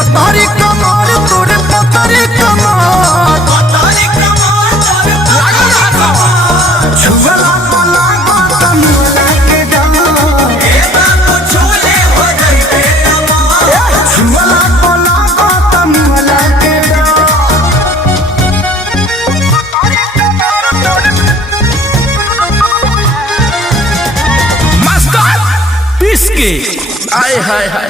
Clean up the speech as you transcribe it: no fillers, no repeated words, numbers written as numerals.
पतारी कमर तोरे पतारी कमर छुअला बोला बातम के जान छुअला बोला बातम के मास्टर इसके आय हाय हाय